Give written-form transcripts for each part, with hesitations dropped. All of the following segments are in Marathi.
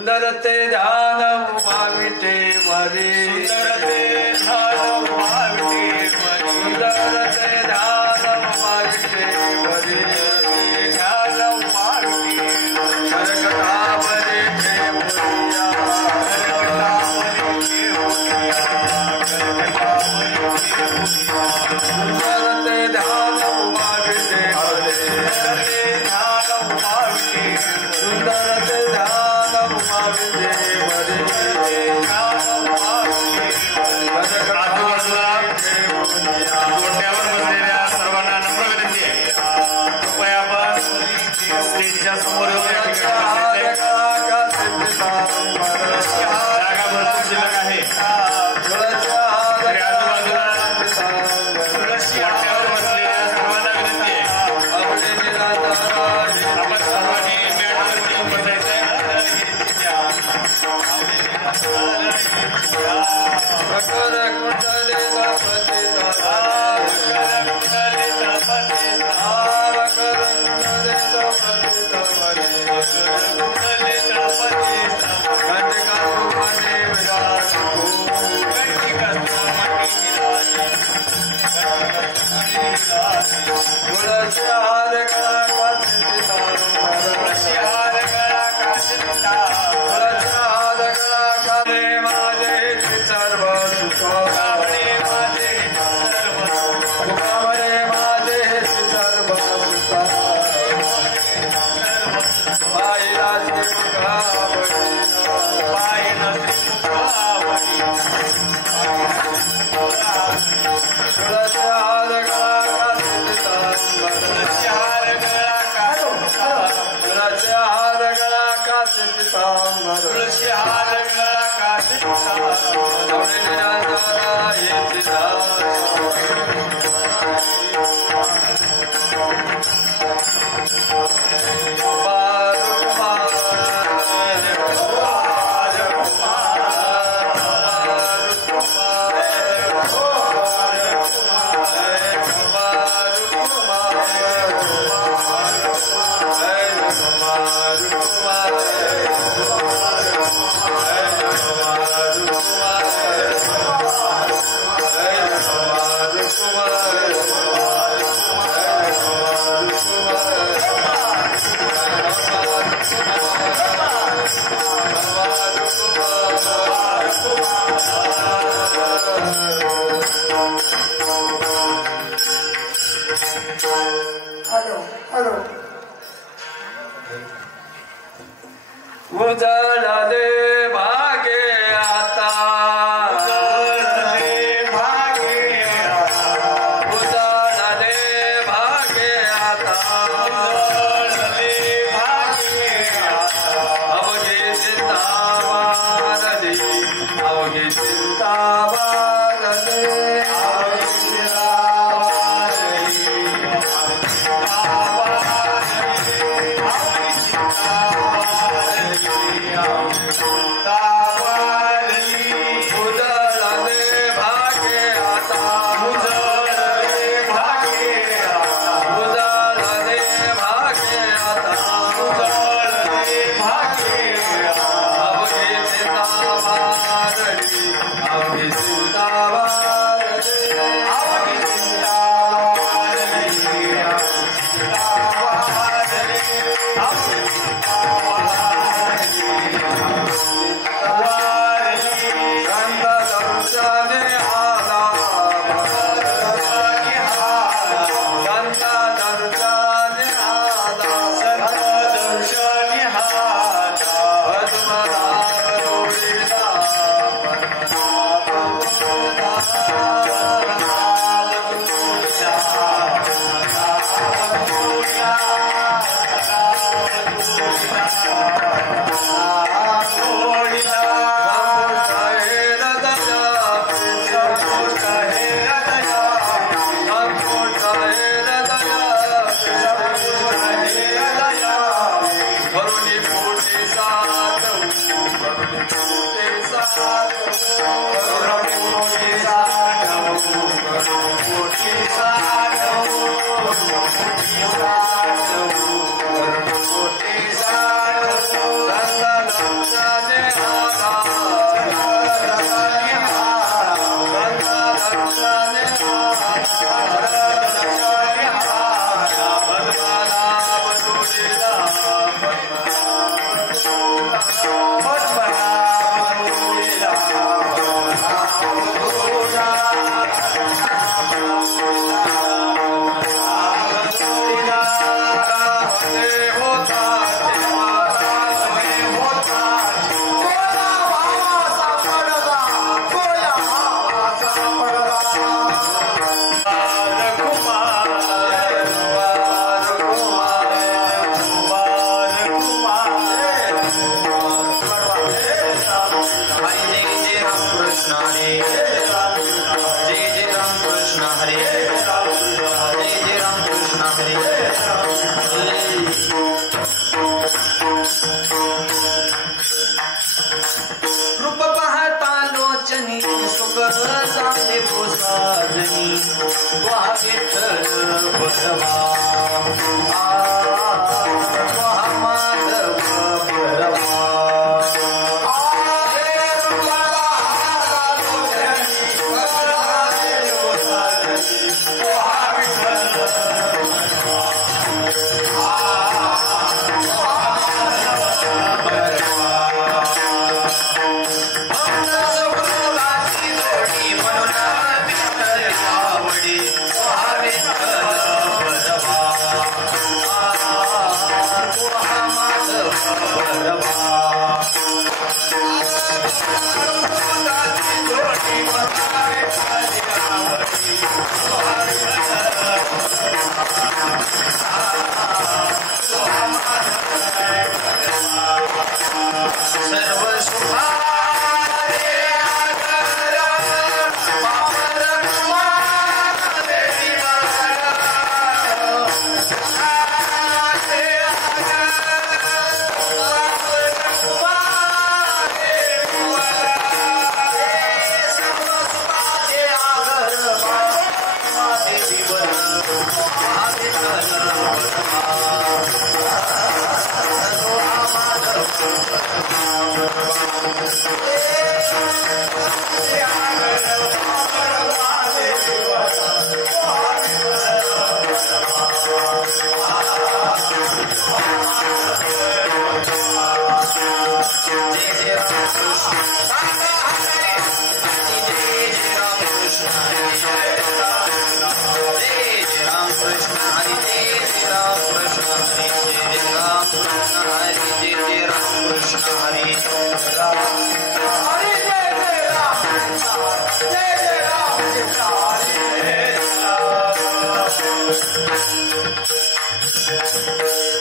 सुंदरते ध्यानं माविटे वरी सुंदरते ध्यानं माविटे वरी सुंदरते ध्यानं माविटे वरी ध्यानं माविटे करकटावरी के मुनिया करकटावरी के मुनिया सुंदरते ध्यानं माविटे वरी सुंदरते ध्यानं माविटे सुंदरते जोडण्यावर बसलेल्या सर्वांना नम्र विनंती आहे. कृपया आपण स्टेजच्या समोर जागा भरपूर शिल्लक आहे. आजूबाजूला पट्ट्यावर बसलेल्या सर्वांना विनंती आहे. आपण सर्वांनी मॅटवरती बसायचं आहे. उजळले भागे आता उजळले भागे भागे आता उजळले भागे अवघी चिंता वारली अवघी चिंता वारली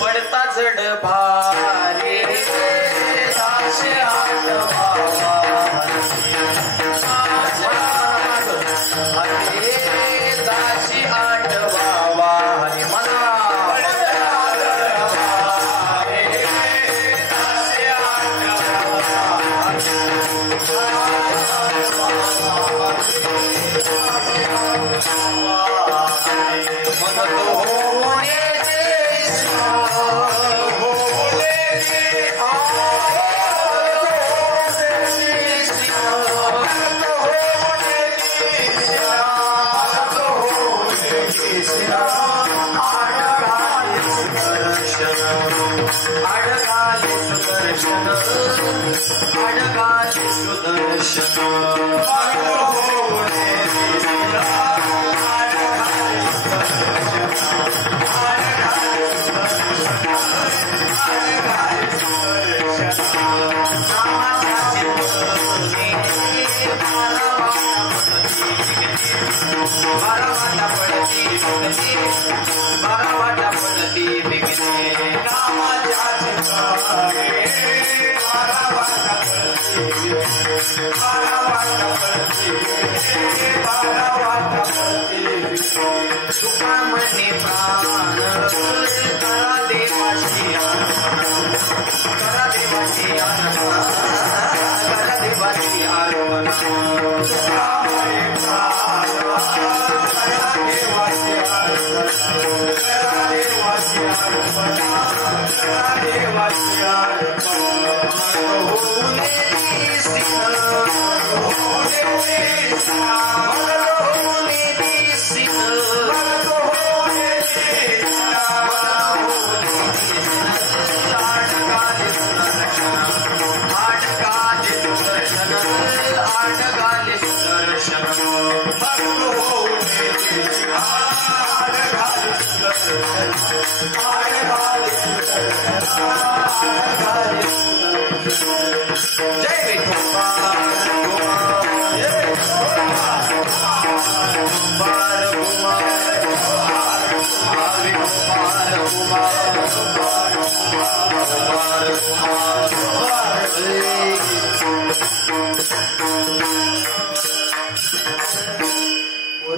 पडता जड भारे दाशे आठवावा हरे दाशी आठवावा हरे मना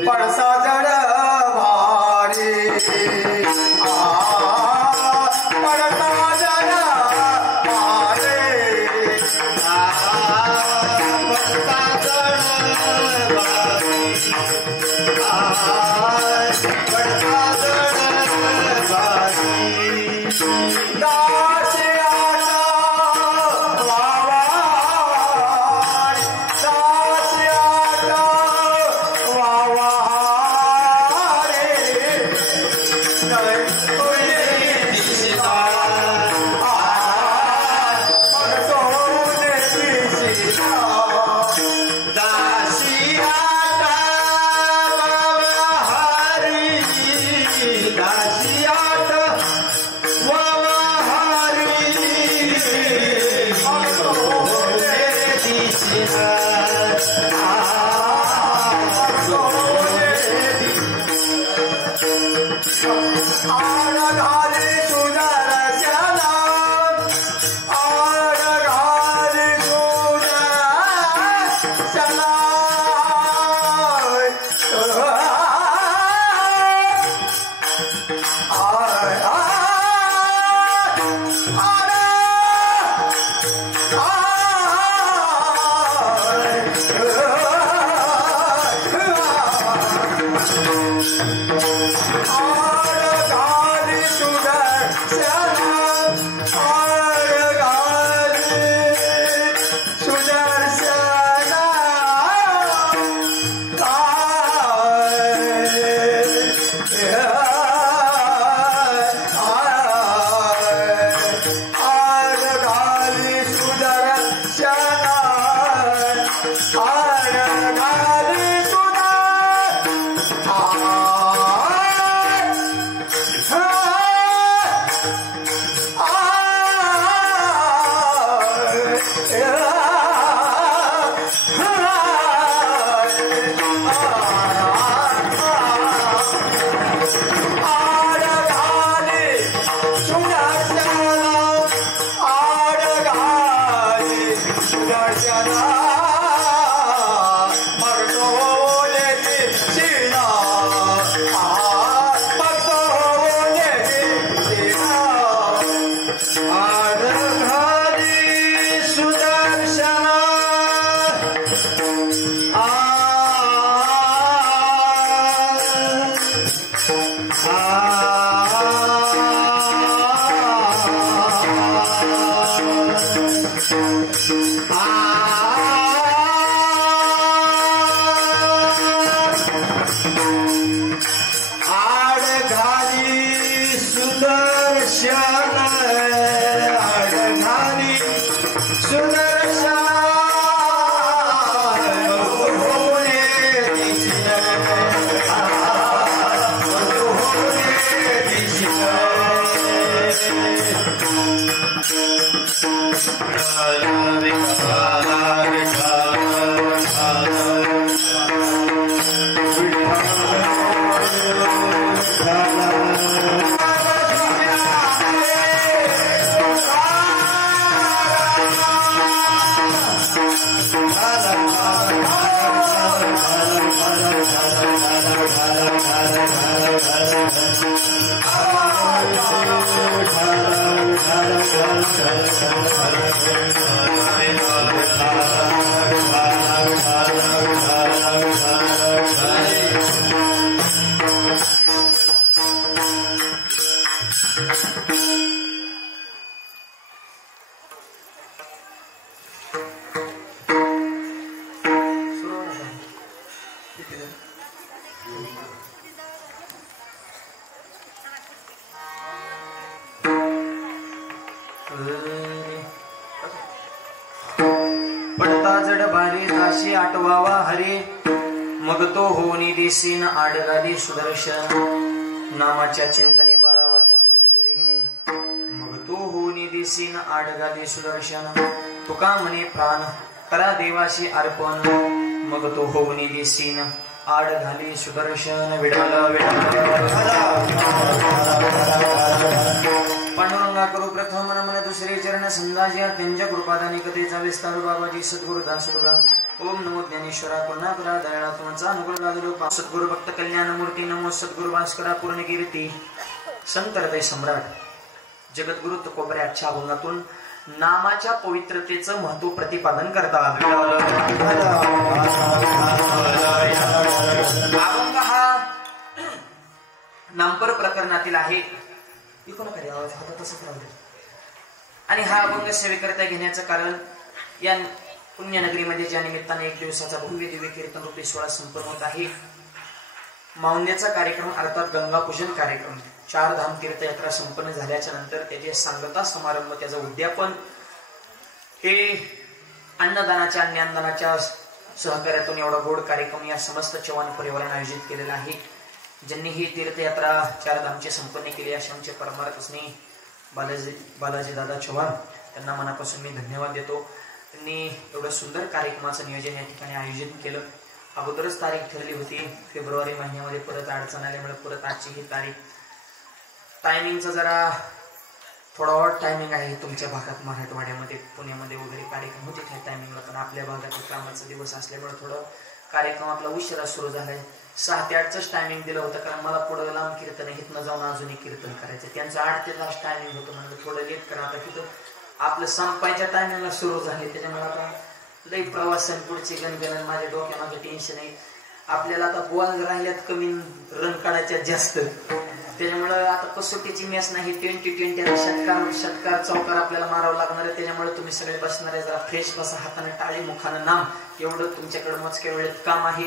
पड़सा जड़ भारी पड़सा जड़ भारी पड़सा जड़ भारी पड़सा जड़ भारी दास आटा वावा दास आटा वावा पडता जड भारी दाशी आठवावा हरी मग तो होनी देसीन आडगाली सुदर्शन नामाच्या चिंतने 12 वाटा पळते विघ्ने मग तो होऊनी दिसीन आडगाली सुदर्शन तुका म्हणे प्राण करा देवाशी अर्पण मग तो होऊनी दिसीन आड घाली सुदर्शन विडल पांडुरंगा करू प्रथम नमन दुसरे चरण संदाजिया त्यांच्या कृपादानी कथेचा विस्तार बाबाजी सद्गुरु दासुर्गा ओम नमो ज्ञानेश्वरा करुणाकरा दयाळा तुमचा अनुग्रह लादलो सद्गुरु भक्त कल्याण मूर्ती नमो सद्गुरु भास्करा पूर्ण कीर्ती संत हृदय सम्राट जगद्गुरु तुकोबऱ्याच्या अभंगातून नामाच्या पवित्रतेचं महत्व प्रतिपादन करतात. अभंग हा नामपर प्रकरणातील आहे. आणि हा अभंग सेवेकरता घेण्याचं कारण या पुण्यनगरीमध्ये ज्या निमित्ताने एक दिवसाचा भव्य दिव्य कीर्तन रूपी सोहळा संपन्न होत आहे. माऊंद्याचा कार्यक्रम अर्थात गंगा पूजन कार्यक्रम 4 धाम तीर्थयात्रा संपन्न झाल्याच्या नंतर त्याचे सांगता समारंभ त्याचं उद्यापन हे अन्नदानाच्या ज्ञानदानाच्या सहकार्यातून एवढा गोड कार्यक्रम या समस्त चव्हाण परिवाराने आयोजित केलेला आहे. ज्यांनी ही तीर्थयात्रा 4 धामची संपन्न केली अशा आमचे परमार्थ स्नेही बालाजी दादा चव्हाण त्यांना मनापासून मी धन्यवाद देतो. त्यांनी एवढं सुंदर कार्यक्रमाचं नियोजन या ठिकाणी आयोजित केलं. अगोदरच तारीख ठरली होती फेब्रुवारी महिन्यामध्ये, परत अडचण आल्यामुळे परत आजची ही तारीख. टायमिंगचा जरा थोडा ऑड टायमिंग आहे तुमच्या भागात, मराठवाड्यामध्ये पुण्यामध्ये वगैरे कार्यक्रम होते त्या टायमिंगला, पण आपल्या भागात कामाचा दिवस असल्यामुळे थोडं कार्यक्रम आपला उशिरा सुरू झालाय. 6 ते 8च टायमिंग दिलं होतं कारण मला पुढे लांब कीर्तन हिथनं जाऊन अजूनही कीर्तन करायचं. त्यांचं 8 ते 10 टायमिंग होतं म्हणजे थोडं लेट करा. आता तिथं आपलं संपायच्या टायमिंगला सुरू झाले त्याच्यामुळे आता लई प्रवासन पुढचे गणगण माझ्या डोक्यामागे टेन्शन आहे. आपल्याला आता बॉल राहिल्यात कमी रन काढायच्या जास्त, त्याच्यामुळे आता कसोटीची मॅच नाही 20-20 षटकार चौकार आपल्याला मारावं लागणार आहे. त्याच्यामुळे तुम्ही सगळे बसणार आहे जरा फ्रेश बसा, हाताने टाळी मुखानं नाम एवढं तुमच्याकडे मोजक्या वेळेत काम आहे.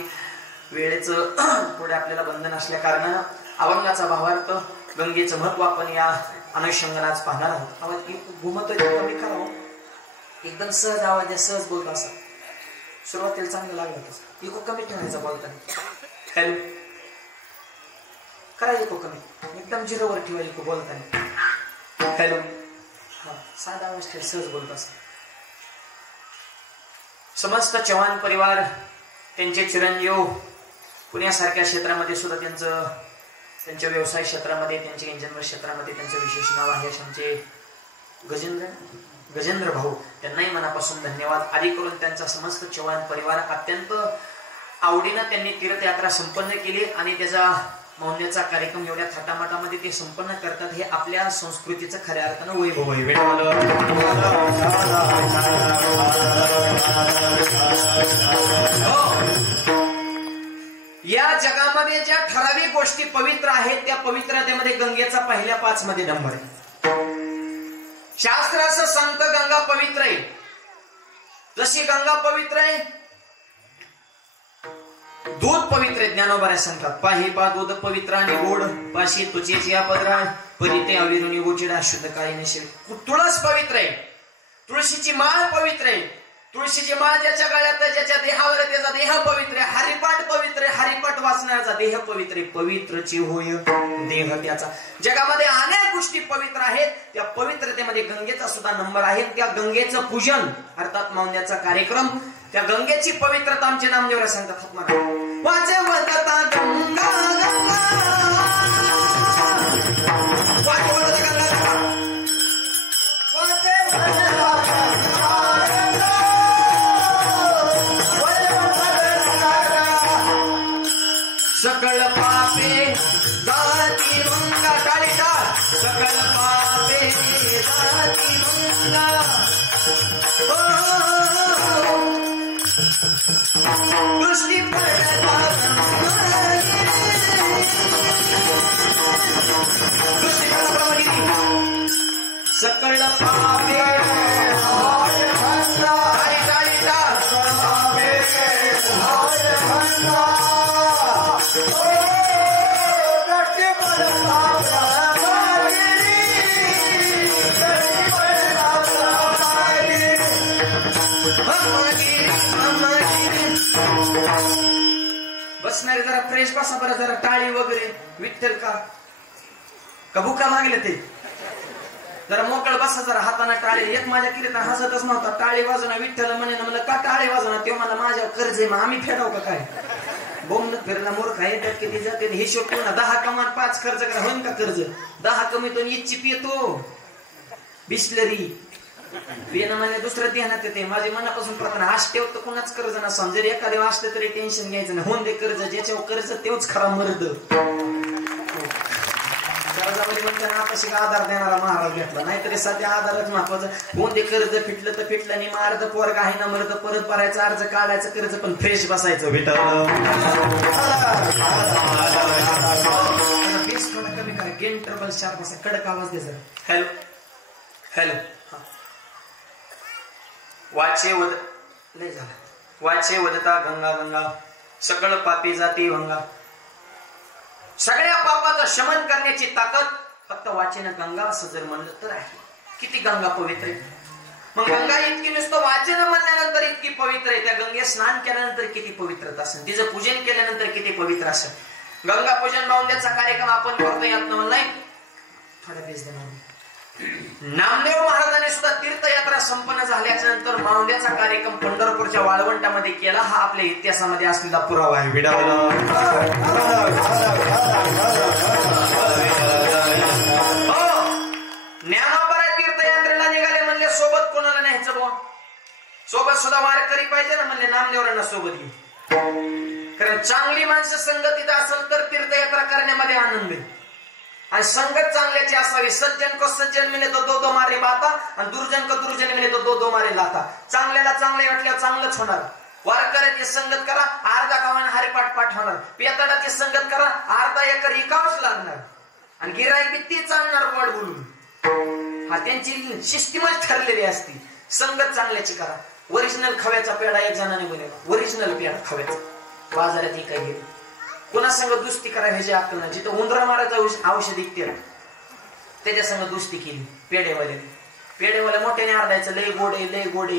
वेळेचं पुढे आपल्याला बंधन असल्या कारणानं अभंगाचा भावार्थ गंगेचं महत्व आपण या अनुषंगाने आज पाहणार आहोत. आवाज घुमतोय कमी करावं, एकदम सहज आवाज आहे, सहज बोलतो असा. सुरुवातीला चांगलं लागलं तसं इको कमी ठेवायचा बोलताना. हॅलो करा इको कमी, एकदम 0वर ठेवा इको बोलताना. हॅलो हा साधा आवाज ठेव, सहज बोलतो असा. समस्त चव्हाण परिवार त्यांचे चिरंजीव पुण्यासारख्या क्षेत्रामध्ये सुद्धा त्यांच्या व्यवसाय क्षेत्रामध्ये त्यांच्या इंजिनियर क्षेत्रामध्ये त्यांचं विशेष नाव आहे. आमचे गजेंद्र भाऊ त्यांनाही मनापासून धन्यवाद. आधी करून त्यांचा समस्त चव्हाण परिवार अत्यंत आवडीनं त्यांनी तीर्थयात्रा संपन्न केली आणि त्याचा मौन्याचा कार्यक्रम एवढ्या थाटामाटामध्ये ते संपन्न करतात. हे आपल्या संस्कृतीचं खऱ्या अर्थानं वैभव आहे. या जगामध्ये ज्या ठराविक गोष्टी पवित्र आहेत त्या पवित्रतेमध्ये गंगेचा पहिल्या 5 मध्ये नंबर आहे. शास्त्र असं सांगतं गंगा पवित्र आहे. जशी गंगा पवित्र आहे दूध पवित्र आहे. ज्ञानोबा सांगतात पाही पा दूध पवित्र आणि गोड पाशी तुझेची या पदरा परिते अविरुणी गोचिडा शुद्ध काही नसेल. तुळस पवित्र आहे. तुळशीची माळ पवित्र आहे. तुळशीची माळ ज्याच्या गळ्यात ज्याच्या देहावर त्याचा देह पवित्र आहे. हरिपाठ पवित्र आहे. हरिपाठ वाचण्याचा देह पवित्र आहे. पवित्रची होय देह त्याचा. जगामध्ये अनेक गोष्टी पवित्र आहेत. त्या पवित्रतेमध्ये गंगेचा सुद्धा नंबर आहे. त्या गंगेचं पूजन अर्थात मौन्याचा कार्यक्रम, त्या गंगेची पवित्रता आमचे नामदेवरा सांगतात. वाचवता गंगा सकल पापे जाती मंगा टाळीटा सकल पापे जाती मंगा दृष्टी पडता सकल पापे बसणारे जरा फ्रेश बसा बरं, जरा टाळी वगैरे विठ्ठल का का भुका लागले ते जरा मोकळ बसा जरा हाताना टाळे एक माझ्या कीर्तन हसतच नव्हता टाळे वाजवणं विठ्ठल म्हणे म्हणलं का टाळे वाजवणं ते मला माझ्या कर्ज आहे मग आम्ही फेडाव का काय बोंब फिरला मूर्ख आहे त्यात किती जाते हिशोब करू ना 10 कमान 5 खर्च करा होईन का कर्ज 10 कमीतून इच्छी पितो बिस्लरी पिणं म्हणजे दुसरं ध्यानात येते माझी मनापासून प्रार्थना आज ठेवतो कुणाच कर्ज ना समजेल एखादे वाचलं तरी टेन्शन घ्यायचं नाही होऊन दे कर्ज ज्याच्यावर कर्ज तेच खरा मर्द कर्जामध्ये म्हणताना आपल्याशी आधार देणारा महाराज घेतला नाहीतरी सध्या आधारच महत्वाचं होऊन दे कर्ज फिटलं तर फिटलं नाही मार्द पोरग आहे ना मर्द परत भरायचा अर्ज काढायचं कर्ज पण फ्रेश बसायचं भेटल बेस थोडा कमी करा गेन ट्रबल शार्प असा कडक आवाज दे सर हॅलो हॅलो वाचे वद लय झाला वाचे वदता गंगा गंगा सकळ पापी जाती भंगा सगळ्या पापाचं शमन करण्याची ताकद फक्त वाचेनं गंगा असं जर म्हणलं तर आहे किती गंगा पवित्र आहे मग गंगा इतकी नुसतं वाचन म्हणल्यानंतर इतकी पवित्र आहे त्या गंगे स्नान केल्यानंतर किती पवित्रता असेल तिचं पूजन केल्यानंतर किती पवित्र असेल गंगा पूजन बावंद्याचा कार्यक्रम आपण करतो यात नाही थोडा बेस देणार नामदेव महाराजांनी सुद्धा तीर्थयात्रा संपन्न झाल्याच्या नंतर मावंद्याचा कार्यक्रम पंढरपूरच्या वाळवंटामध्ये केला हा आपल्या इतिहासामध्ये असलेला पुरावा आहे ज्ञानोबा तीर्थयात्रेला निघाले म्हणले सोबत कोणाला न्यायचं बुवा सोबत सुद्धा वारकरी पाहिजे ना म्हणले नामदेवरांना सोबत घेऊ कारण चांगली माणसं संगतीत असेल तर तीर्थयात्रा करण्यामध्ये आनंद आहे आणि संगत चांगल्याची असावी सज्जन को सज्जन मिले तो दो मारे बाता आणि दुर्जन को दुर्जन मिले तो दो मारे लाता चांगल्याला चांगले वाटल्यावर चांगलंच होणार वारकऱ्याची संगत करा अर्धा गावाने हरिपाठ पाठ होणार पेताडाची संगत करा अर्धा एकर इकावच लागणार आणि गिराईक बी ती चालणार वाढ बोलून हा त्यांची सिस्टीमच ठरलेली असती संगत चांगल्याची करा ओरिजिनल खव्याचा पेढा एक जणाने बनवला ओरिजिनल पेढा खव्याचा बाजारात काही गेली कोणा संग दुस्ती करा ह्याची अक्कल नाही जिथं उंदरा मारायचं औषध इकते त्याच्या संग दुस्ती केली पेढेवाले मोठ्याने अर्धायचं लय गोडे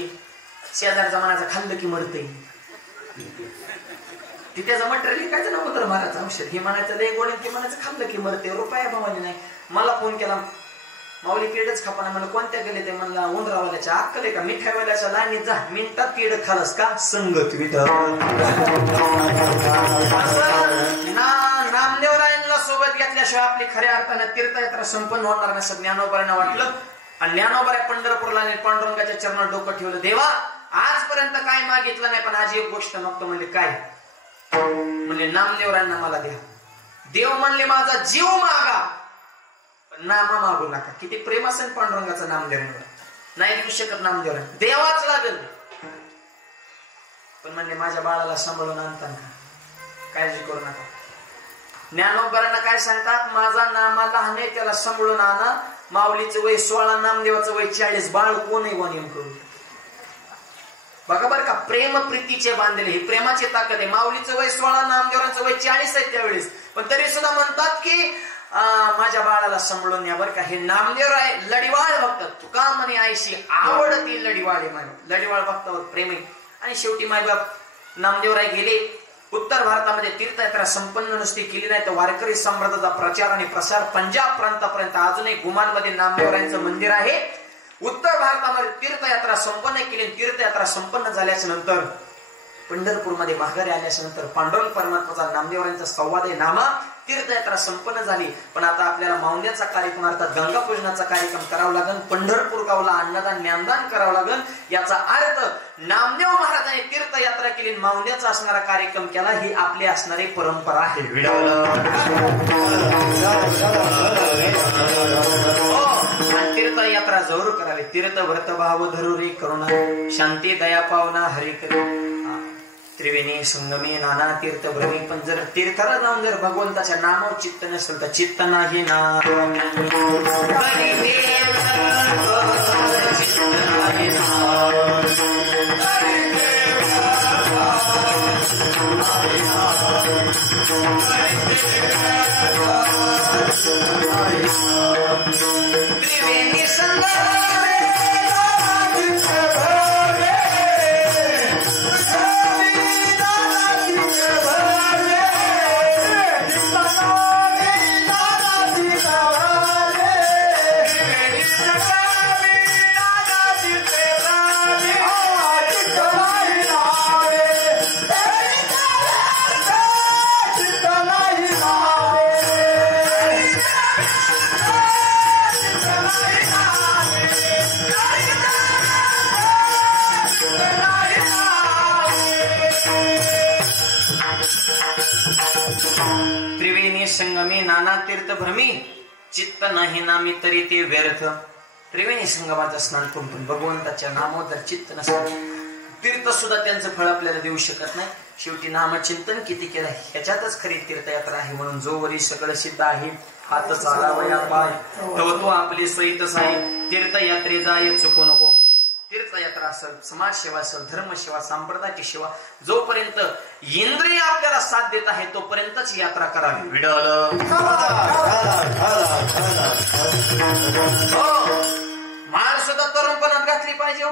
शेजारचा मनाचा खाल्लं की मरते त्याचं मटेरियल काय ना उंदरा मारायचं औषध हे म्हणायचं लय गोडे ते म्हणायचं खाल्लं की मरते रुपया भावाने नाही मला फोन केला माऊली पेडच खापाना मला कोणत्या गेले ते म्हणला उंदरावाल्याच्या अक्कल आहे का मिठाईवाल्याच्या लाईनीत जा मिनिटात पेड खालस का संगत नामदेवरायांना सोबत घेतल्याशिवाय आपली खऱ्या अर्थानं तीर्थयात्रा संपन्न होणार नाही असं ज्ञानोबांना वाटलं आणि ज्ञानोबाऱ्या पंढरपूरला पांडुरंगाच्या चरणात डोकं ठेवलं देवा आजपर्यंत काय मागितलं नाही पण आज एक गोष्ट मागतो म्हणजे काय म्हणजे नामदेवरायांना मला द्या देव म्हणले माझा जीव मागा नामा मागू नका किती प्रेम असेल पांडुरंगाचं नामदेवरांना नाही देऊ शकत नामदेवरांना देवाच लागल पण म्हणले माझ्या बाळाला सांभाळून आणताना काळजी करू नका ज्ञानोबांना काय सांगतात माझा नामा लहान आहे त्याला सांभाळून आणा माऊलीचं वय 16 नामदेवाचं वय 40 बाळ कोण आहे वनियम करू बघा बरं का प्रेम प्रीतीचे बांधले ही प्रेमाची ताकद आहे माऊलीचं वय 16 नामदेवरांचं वय 40 आहे त्यावेळेस पण तरी सुद्धा म्हणतात की माझ्या बाळाला सांभाळून या बरं का हे नामदेव आहे लढीवाळ भक्त तुका म्हणे आईशी आवडती लढीवाळ आहे लढीवाळ भक्तावर प्रेम आहे आणि शेवटी मायबाप नामदेवराय गेले उत्तर भारतामध्ये तीर्थयात्रा संपन्न नुसती केली नाही तर वारकरी संप्रदायाचा प्रचार आणि प्रसार पंजाब प्रांतापर्यंत अजूनही गुमानमध्ये नामदेवरायांचं मंदिर आहे उत्तर भारतामध्ये तीर्थयात्रा संपन्न केली तीर्थयात्रा संपन्न झाल्याच्या नंतर पंढरपूरमध्ये माघारी आल्याच्या नंतर पांडुरंग परमात्माचा नामदेवरायांचा संवाद आहे नामा तीर्थयात्रा संपन्न झाली पण आता आपल्याला मावंद्याचा कार्यक्रम अर्थात गंगा पूजनाचा कार्यक्रम करावा लागेल पंढरपूर गावला अन्नदान ज्ञानदान करावं लागेल याचा अर्थ नामदेव महाराजांनी तीर्थयात्रा केली मावंद्याचा असणारा कार्यक्रम केला ही आपली असणारी परंपरा आहे तीर्थयात्रा जरूर करावी तीर्थ व्रत भाव धरुरी करुणा शांती दया पावना हरी करी त्रिवेणी संगमी नाना तीर्थ भ्रमी पण जर तीर्थाला जाऊन जर भगवंताच्या नामावर चित्त नसेल तर चित्त नाही ना त्रिवेणी संगमी Bye. त्रिवेणी संगमे नाना तीर्थ भ्रमी चित्त नाही नामी तरी ते व्यर्थ. त्रिवेणी संगमाचं स्नान करून पण भगवंताच्या नामावर जर चित्त नसेल तीर्थ सुद्धा त्यांचं फळ आपल्याला देऊ शकत नाही. शेवटी नामचिंतन किती केलं ह्याच्यातच खरी तीर्थयात्रा आहे. म्हणून जो वरी सगळं सिद्ध आहे हात चालावया पाय तव तो आपली सोयीतच आहे. तीर्थयात्रे जाय चुकू नको. तीर्थयात्रा असेल समाजसेवा असेल धर्मसेवा सांप्रदायिक सेवा जोपर्यंत इंद्रिय आपल्याला साथ देत आहे तोपर्यंतच यात्रा करावी. विडल माळ सुद्धा तरुणपणात घातली पाहिजे.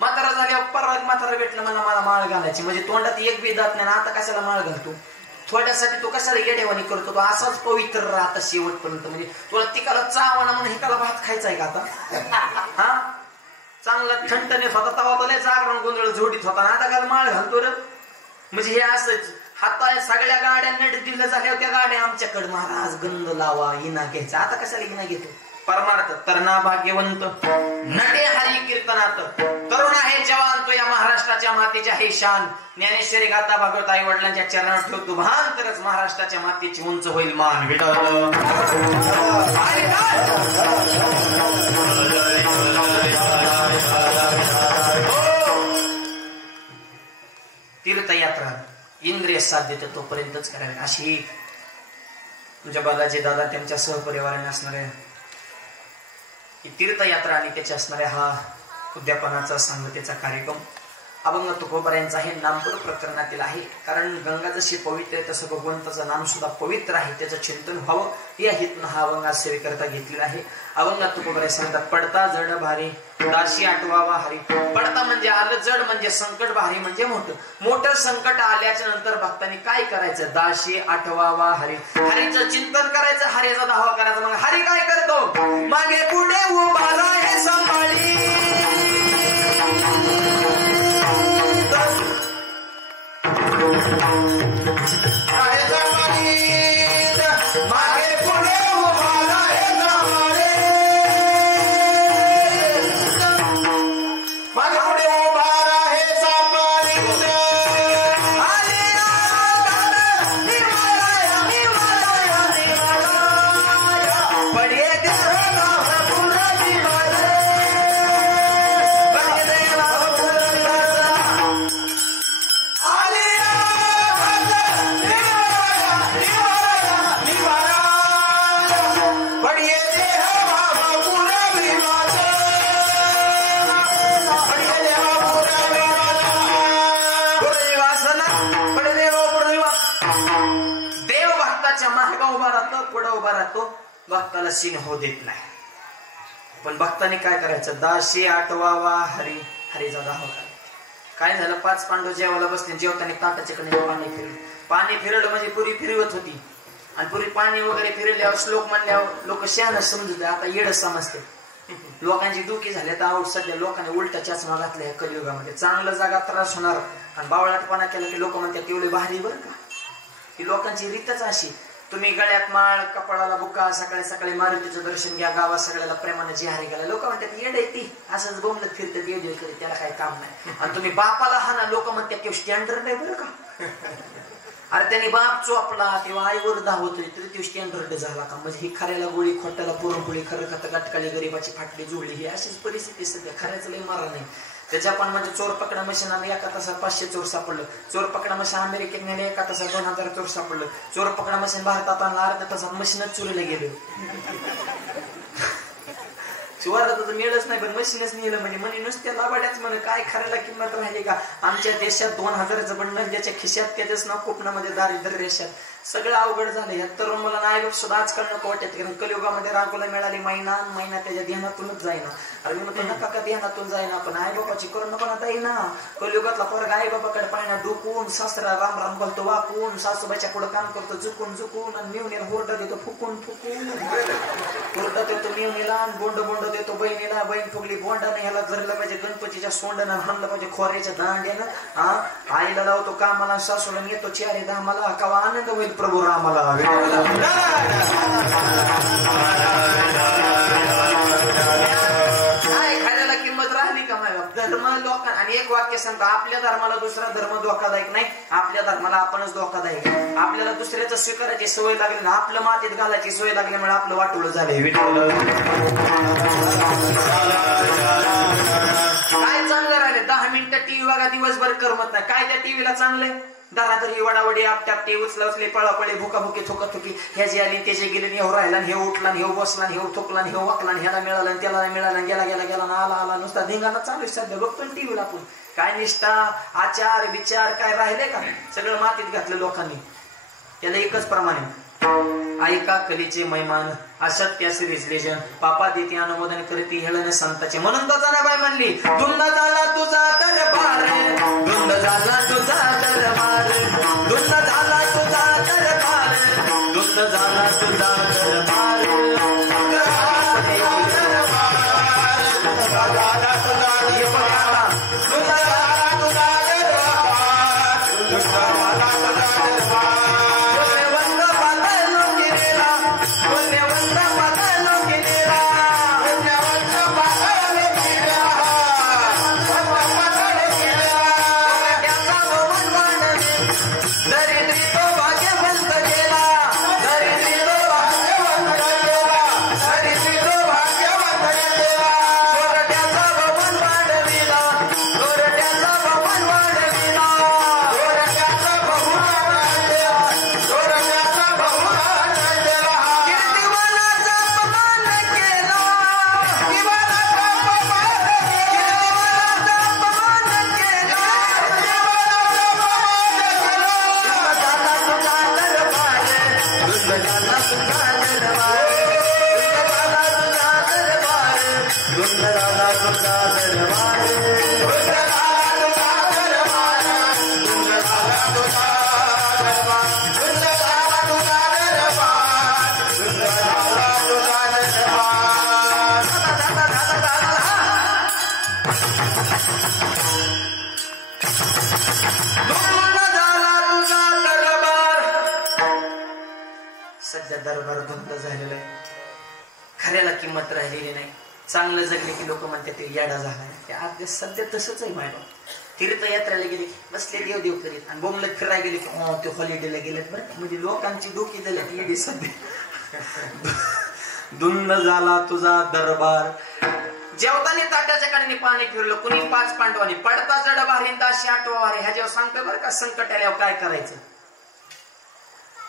म्हातारा झाल्यावर परवा म्हातारा भेटलं मला मला माळ घालायची म्हणजे तोंडात एक बी दात नाही. आता कशाला माळ घालतो थोड्यासाठी तो कशाला येडेवाणी करतो. तो असाच पवित्र राहता शेवटपर्यंत. म्हणजे तुला तिकाला चावणा म्हणून हिकाला भात खायचा आहे का आता? हा चांगला थंडनेत होता तवा तो लय जागरण गोंधळ जोडीत होता. आता काय माळ घालतो रे म्हणजे हे असंच हाता सगळ्या गाड्या नेट दिल्या झाल्या त्या गाड्या आमच्याकडे महाराज गंध लावा इना घ्यायचा. आता कशाला इना घेतो? परमार्थ तरणा भाग्यवंत नटे हरी कीर्तनात तरुण आहे जवान तो या महाराष्ट्राच्या मातेचे आहे शान. ज्ञानेश्वरी गाता भागवत आई वडिलांच्या चरणात ठेवतो भान तरच महाराष्ट्राच्या मातेची उंच होईल मान. विठ्ठल तीर्थयात्रा इंद्रिय साथ देते तोपर्यंतच करावी. अशी तुझ्या बालाजी दादा त्यांच्या सहपरिवाराने असणाऱ्या ही तीर्थयात्रा आणि त्याच्या असणाऱ्या हा उद्यापनाचा सांगतेचा कार्यक्रम अभंग तुकोबाऱ्यांचा हे नामपूर प्रकरणातील आहे. कारण गंगा जशी पवित्र आहे तसं भगवंताचं नाम सुद्धा पवित्र आहे. त्याचं चिंतन व्हावं या हेतून हा अभंग आज सेवेकरता घेतलेला आहे. अभंगात तुकोबारे सांगतात पडता जड भारी दाशी आठवावा हरी. पडता म्हणजे आलं जड म्हणजे संकट भारी म्हणजे मोठं. मोठं संकट आल्याच्या नंतर भक्तांनी काय करायचं? दाशी आठवावा हरी. हरीचं चिंतन करायचं हरीचा दावा करायचा. मग हरी काय करतो? मागे पुढे उभाला हे सांभाळी मागे पुढे उभाला हे सांभाळे. मागे पुढे उभाला हे सांभाळे. पडे भक्ताला सीन हो देत नाही. पण भक्ताने काय करायचं? दाशी आठवावा हरी हरीचा दावा करायचा. काय झालं? 5 पांडव जेवायला बसले. जेवताना ताटाच्या कडे पाणी फिरलं. पाणी फिरलं म्हणजे पुरी फिरवत होती आणि पुरी पाणी वगैरे फिरल्यावर श्लोक म्हणल्यावर लोक शहाणा समजत आता येड समजते. लोकांची दुखी झाली तर आऊट सध्या लोकांनी उलटा चष्मा घातला या कलियुगामध्ये. चांगलं जागा त्रास होणार आणि बावळाटपणा केला की लोक म्हणतात तेवढे भारी बरं का. ही लोकांची रीतच अशी. तुम्ही गळ्यात माळ कपाळाला बुका सकाळी सकाळी मारुतीचं दर्शन घ्या गावात सगळ्याला प्रेमाने जिहारी गेला. लोक म्हणतात येड आहे ती असंच बोंबलत फिरतात येड करीत त्याला काही काम नाही. आणि तुम्ही बापाला हा ना लोक म्हणतात ते स्टँडर्ड आहे बरं का. अरे त्यांनी बाप चोपला तेव्हा आईवर धावतोय तरी तो स्टँडर्ड झाला का? म्हणजे ही खऱ्याला गोळी खोट्याला पुरणपोळी खरं खात गाठकाळी गरीबाची फाटली जुळली ही अशीच परिस्थिती सध्या. खऱ्याच लई मारा नाही. त्या जपानमध्ये चोर पकडा मशीन आम्ही एका तासात 500 चोर सापडलं. चोर पकडा मशीन अमेरिकेत नेले एका तासात 2000 चोर सापडलं. चोर पकडा मशीन भारतात आणला अर्ध्या तासात मशीनच चोरीला गेले. शिवारात मिळच नाही पण मशीनच नेलं म्हणजे म्हणे नुसत्या लाभाड्याच म्हणे काय खऱ्याला किंमत राहिली का? आमच्या देशात 2000चं बंडल ज्याच्या खिशात त्याच्याच ना कोकणामध्ये दारिद्र्य रेषात सगळं अवघड झालं. या तरुण मला नाही सुद्धा आजकाल नको वाटत. कारण कलियुगामध्ये रागोला मिळाली महिना त्याच्या ध्यानातूनच जाईना. अरे मी म्हणतो नका का ध्यानातून जाईना पण आई बाबाची करून नको ना जाईना. कलियुगातला पोरगा आई बाबाकडे पाहिना डुकून सासरा राम राम बोलतो वाकून सासूबाईच्या पुढे काम करतो झुकून झुकून आणि मिवणीला हुरडा देतो फुकून फुकून. हुरडा देतो मिवणीला बोंड बोंड देतो बहिणीला. बहीण फुगली बोंडाने ह्याला धरलं पाहिजे गणपतीच्या सोंडानं हाणलं पाहिजे खोऱ्याच्या दांड्यानं. आईला लावतो कामाला सासूला येतो 4 धामाला. कावा आनंद होईल प्रभू रामाला. काय खायला किंमत राहिली का माय बाप? धर्म लोकांना आणि एक वाक्य सांगतात का आपल्या धर्माला दुसरा धर्म धोकादायक नाही, आपल्या धर्माला आपणच धोकादायक. आपल्याला दुसऱ्याचं स्वीकारायची सवय लागली ना, आपलं मातीत घालायची सवय लागल्यामुळे आपलं वाटोळं झालंय. काय चांगलं राहिले 10 मिनिटं टीव्ही बघा, दिवसभर करमत नाही. काय त्या टीव्हीला चांगलंय? दहा तर ही वडावडी आपटे उचला उचले पळापळे भुकाभुकी थुकाथुकी, ह्याची आली त्याचे गेले, हे राहिला हे उठला हे बसला हे थुकला हे वाकला, ह्याला मिळालं त्याला नाही मिळालं, गेला गेला गेला ना आला आला, नुसता धिंगाणा चालू सध्या बघतो टीव्हीला. आपण काय निष्ठा आचार विचार काय राहिले का? सगळं मातीत घातलं लोकांनी. त्याला एकच प्रमाणे ऐका कलीचे मैमान असत्य रिजलेजन पापा देते अनुमोदन करते हेळण संताचे. म्हणून तो जनाबाई म्हणली, धुंद झाला तुझा दरबार, धुंद झाला तुझा दरबार, धुंद झाला तुझा दरबार, धुंद झाला तुझा दरबार. सध्या दरबार धुंद झालेला आहे, खऱ्याला किंमत राहिलेली नाही. चांगलं जगले की लोक म्हणतात ते येडा झाला. आज सध्या तसंच आहे. मायबा तीर्थयात्रेला गेले की बसले देव देव करीत, आणि बोंबलत फिरायला गेले की ते हॉलिडेला गेलेत. बरं म्हणजे लोकांची डोकी झाली येडी सध्या. धुंद झाला तुझा दरबार. जेवताना ताट्याच्या कडेने पाणी फिरलं, कुणी 5 पांडवांनी पडता जड बारींदा 8 वारे. ह्या जेव्हा सांगतोय बरं का, संकट आल्यावर काय करायचं.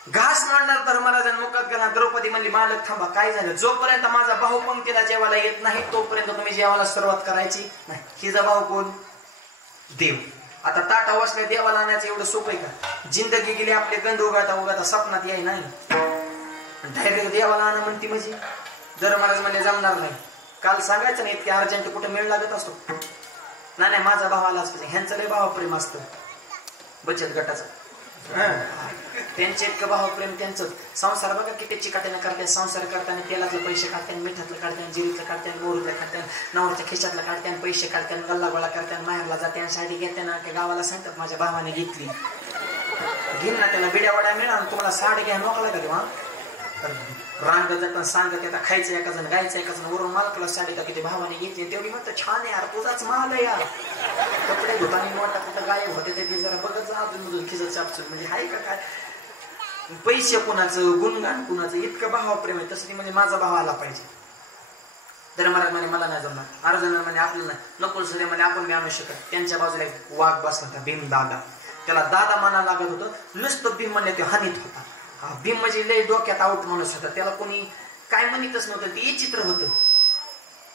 घास मांडणार धर्मराजांनी मुखात गेला. द्रौपदी म्हणली, मालक थांबा, काय झालं? जोपर्यंत माझा भाऊ पंक्तीला जेवायला येत नाही तोपर्यंत तुम्ही जेवायला सुरुवात करायची नाही. हिचा भाऊ कोण? देव. आता ताटा वाचल्या देवाला आणायचं एवढं सोपं आहे का? जिंदगी गेली आपले गंध उगाता उगाता सपनात याय नाही. डायरेक्ट देवाला आणा म्हणती म्हणजे धर्मराज म्हणजे जमणार नाही. काल सांगायचं नाही इतके अर्जंट कुठे मेळ लागत असतो. नाही माझा भाव आलाच पाहिजे. ह्यांचं लय भावप्रेम असतं बचत गटाचं. त्यांचे इतकं भावप्रेम त्यांचं. संसार बघा किती चिकाट्याने करतात. संसार करताना तेलातलं पैसे काढतात, मिठातलं काढतात, जिरीतलं काढतात, मोहरीतलं काढतात, नवऱ्याच्या खिशातलं काढतात, पैसे काढतात, गल्ला गोळा करतात, माहेरला जाते, साडी घेताना त्या गावाला सांगतात माझ्या भावाने घेतली. घेईन ना त्याला बिड्या वड्या मिळाला, तुम्हाला साडी घ्या नोकला का तेव्हा रांग जाताना सांगत येतात, खायचं एका जण गायचं एका जण, वरून मालकाला साडी का किती भावाने घेतली. तेवढी म्हणतं छान आहे यार, तुझाच माल आहे यार. कपडे धुतानी मोठा कुठं गायब होते ते जरा बघत जा अजून खिजत चापचून. म्हणजे हाय का काय पैसे कुणाचं गुणगान कुणाचं इतकं भावप्रेम आहे. तसं म्हणजे माझा भाव आला पाहिजे. धर्मराज म्हणे मला नाही जमणार. अर्जुन म्हणे आपल्याला नाही. नकुल सरे म्हणे आपण मी आणू शकत. त्यांच्या बाजूला एक वाघ बसला होता भीम दादा. त्याला दादा म्हणा लागत होतं. नुसतं भीम म्हणले ते हानीत होता. भीम म्हणजे लय डोक्यात आउट माणूस होता. त्याला कोणी काय म्हणतच नव्हतं. ते चित्र होतं.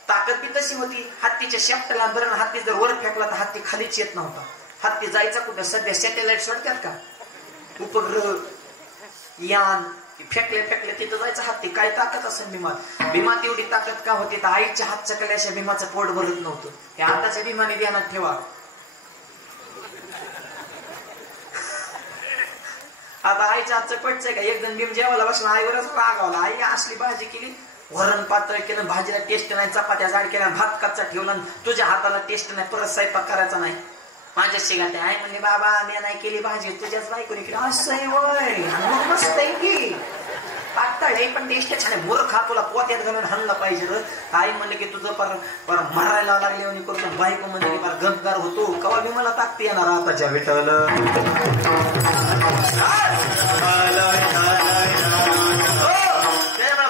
ताकद बी तशी होती. हत्तीच्या शेपटाला धरण हत्ती जर वर फेकला तर हत्ती खालीच येत नव्हता. हत्ती जायचा कुठं? सध्या सॅटेलाइट सोडतात का उपग्रह यान फेकले तिथं जायचं हत्ती. काय ताकद असेल भीमात. भीमात एवढी ताकद का होती तर आईच्या हातच्या कल्याशा भीमाचं पोट भरत नव्हतं. हे आताच्या भीमाने ध्यानात ठेवा. आता आईच्या हातचं पटचंय का? एक जण भीम जेवायला बसला, आईवरच रागावला. आई असली भाजी केली, वरण पातळ केलं, भाजीला टेस्ट नाही, चपात्या जाड केल्या, भात कच्चा ठेवला, तुझ्या हाताला टेस्ट नाही, परत स्वयंपाक करायचा नाही. माझ्या शिगाते आई म्हणले बाबा मी नाही केली भाजी, तुझ्याच बायकोने केली. असं आहे वय मस्त आहे की पातळ आहे पण टेस्ट छान आहे. मूर्खा तुला पोत्यात घालून हाणलं पाहिजे रे. आई म्हणलं की तुझं पर मारायला लागले आणि करतो. बायको म्हणलं की फार गद्दार होतो. कवा बी मला ताकती येणार आताच्या विठ्ठल.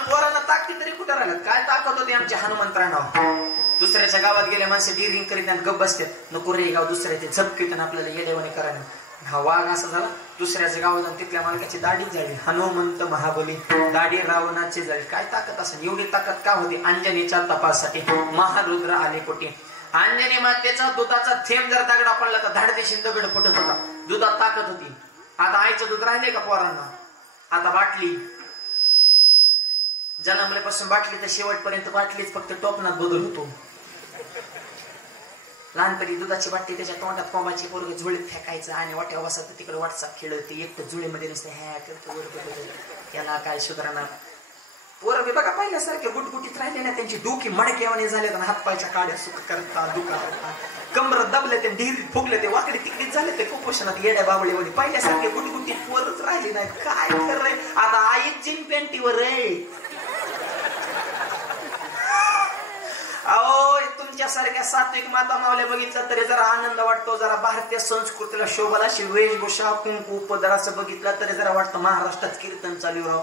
पोरांना ताकती तरी कुठं राहिलं. काय ताकद होती आमच्या हनुमंतरांना. दुसऱ्याच्या गावात गेले माणसं डिरिंग करीत गप बसतात. नको रे गाव दुसऱ्या ते झपकीत आपल्याला येडेवाणी करायला. हा वाघ असा झाला दुसऱ्याच्या गावात जाऊन तिथल्या मालकाची दाढी झाली. हनुमंत महाबली दाढी रावणाची झाली. काय ताकद असेल. एवढी ताकद का होती. अंजनीच्या तपासाठी महारुद्र आले कोटी. अंजनी मातेचा दुधाचा थेंब जर दगडा पडला तर धाडदेशीन दगड फुटत होता. दुधात ताकद होती. आता आईचं दूध राहिले का पोरांना. आता बाटली जन्मल्यापासून बाटली तर शेवटपर्यंत बाटलीच फक्त टोपणात बदल होतो. लहानपणी दुधाची बाटली त्याच्या तोंडात कोंबाची पोरग झुळीत फेकायचं आणि वाट्या बसत तिकडे व्हॉट्सअप खेळत एक तर जुळीमध्ये नसते. ह्या करतो त्याला काय सुधारणार. पोरं बी बघा पहिल्यासारखे गुटगुटीत राहिले ना. त्यांची डोकी मडकेवाने झाले हातपायच्या काड्या सुख करता दुखा कमर दबले ते ढीर फुगले ते वाकडे तिकडे झाले ते कुपोषणात येड्या बाबळेवाने. पहिल्यासारखे गुटगुटीत पोरच राहिले नाही. काय खरंय. आता आई जीन पेंटीवर रे. अहो तुमच्यासारख्या सात्विक माता मावल्या बघितलं तरी जरा आनंद वाटतो. जरा भारतीय संस्कृतीला शोभला अशी वेशभूषा कुंकू पदर असं बघितलं तरी जरा वाटतं महाराष्ट्रात कीर्तन चालू राव.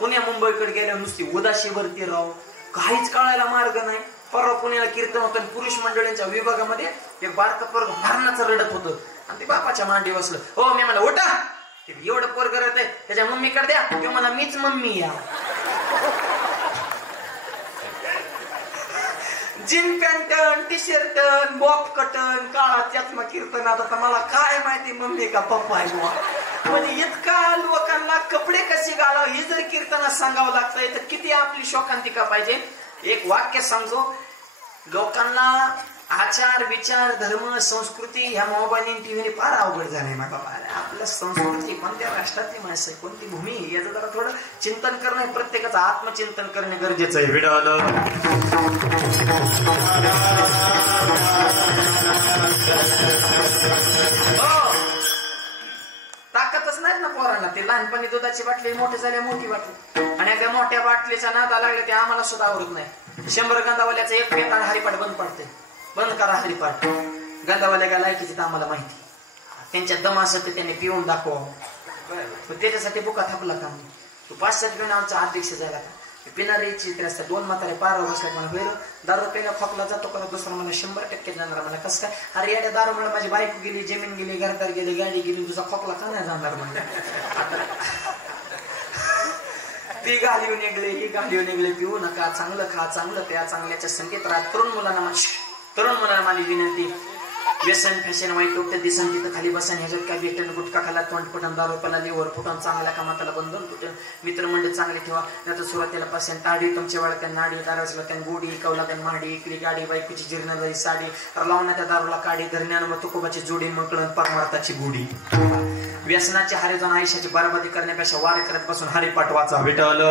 पुण्या मुंबईकडे गेल्यावर नुसती उदाशी वरती राव. काहीच कळायला मार्ग नाही. परवा पुण्याला कीर्तन होतं. पुरुष मंडळींच्या विभागामध्ये एक बारका पोरग मरणाचं रडत होतं आणि ते बापाच्या मांडी बसलं. हो मी मला उठा एवढं पोरग रडत आहे त्याच्या मम्मीकडे द्या. ते मला मीच मम्मी या. जीन पॅन्टन टी शर्टन बॉब कटन काळा चष्मा कीर्तनात. आता मला काय माहिती मम्मी का पप्पा आहे बुवा. म्हणजे इतका लोकांना कपडे कसे घालावं हे जर कीर्तनात सांगावं लागतंय तर किती आपली शोकांतिका पाहिजे. एक वाक्य सांगतो. लोकांना आचार विचार धर्म संस्कृती ह्या मोबाईल आणि टीव्हीने फार अवघड झालंय. ना बाबा आपल्या संस्कृती कोणत्या राष्ट्रातली माणसं कोणती भूमी याचं जरा थोडं चिंतन करणं प्रत्येकाचं आत्मचिंतन करणे गरजेचं आहे. विडालं ताकदच नाही ना पोरांना. ते लहानपणी दुधाची बाटली मोठी झाल्या मोठी बाटली आणि एका मोठ्या बाटलीचा नादा लागले ते आम्हाला सुद्धा आवडत नाही. 100 गंधावाल्याचं एक पेताळ हरिपाठ बंद पडते. बंद करा हरिपाठ. गंधावाल्या काय लायकीची तर आम्हाला माहिती. त्यांच्या दम असं ते त्यांनी पिऊन दाखवावं. त्याच्यासाठी बुका थापला का. तू 5-7 पिऊन आमचा अध्यक्ष झाला का. पिणारीची त्रास 2 म्हातारे पार बसल्या मला होईल. दारू पिला खोकला जातो का दुसरा मला 100% जाणार. मला कसं काय. अरे याच्या दारूमुळे माझी बायको गेली जमीन गेली घरदार गेली गाडी गेली तुझा खोकला का नाही जाणार. म्हणजे ती गाली निघले ही गाली निघले. पिऊ नका चांगलं खा चांगलं प्या चांगल्याच्या संकेत राहत. तरुण मुलांना माझी विनंती. व्यसन फॅशन वाईट उठत दिसन तिथं खाली बसन. ह्याच्यात काय भेटन गुटखा खाला तोंड फुटन दारू पला लिव्हर फुटन चांगल्या कामाला बंधन फुटन. मित्रमंडळ चांगले ठेवा नाही तर सुरुवातीला पासून ताडी तुमच्या वेळा त्या नाडी दारासला त्या गोडी कवला त्या माडी इकडी गाडी बायकोची जीर्णदारी साडी लावण्या त्या दारूला काडी धरण्यानं मग तुकोबाची जोडी मकळण परमार्थाची गुढी. व्यसनाचे हारे जाऊन आयुष्याची बराबरी करण्यापेक्षा वाढ करत बसून हरिपाठ वाचा. विठ्ठल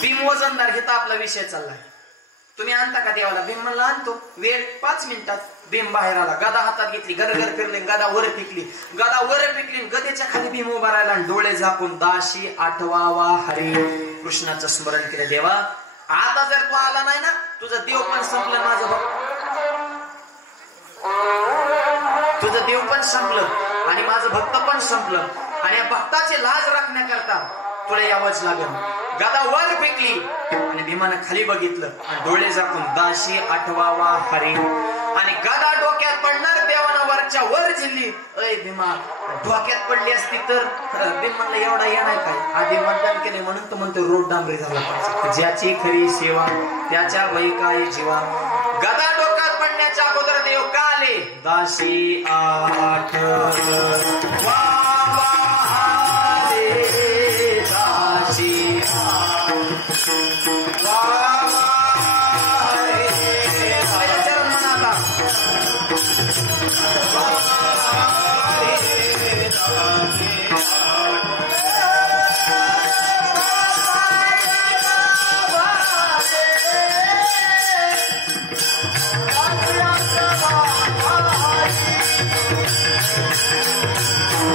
भीम वजनदार घेता आपला विषय चाललाय. तुम्ही आणता का देवाला. भीम म्हणला आणतो. वेळ 5 मिनिटात भीम बाहेर आला. गदा हातात घेतली गरगर फिरली गदा वर पिकली. गदा वर पिकली गदेच्या खाली भीम उभा राहिला आणि डोळे झाकून दाशी आठवावा हरी कृष्णाचं स्मरण केलं. देवा आता जर तू आला नाही ना तुझं देव पण संपलं. माझं तुझं देव पण संपलं आणि माझं भक्त पण संपलं. आणि या भक्ताची लाज राखण्याकरता तुला यावंच लागल. गदा वर फेकली आणि भीमानं खाली बघितलं आणि डोळे झाकून दाशी आठवावा हरी. आणि गदा डोक्यात पडणार देवानं वरच्या वर झिल्ली. अय भीमा डोक्यात पडली असती तर. भीम म्हणलं एवढा या नाही काय. आधी मतदान केले म्हणून तो म्हणतो रोड डांबरी झाला पाहिजे. ज्याची खरी सेवा त्याच्या वैकाय जीवा. गदा डोक्यात पडण्याच्या अगोदर देव का आले. दाशी आठवावा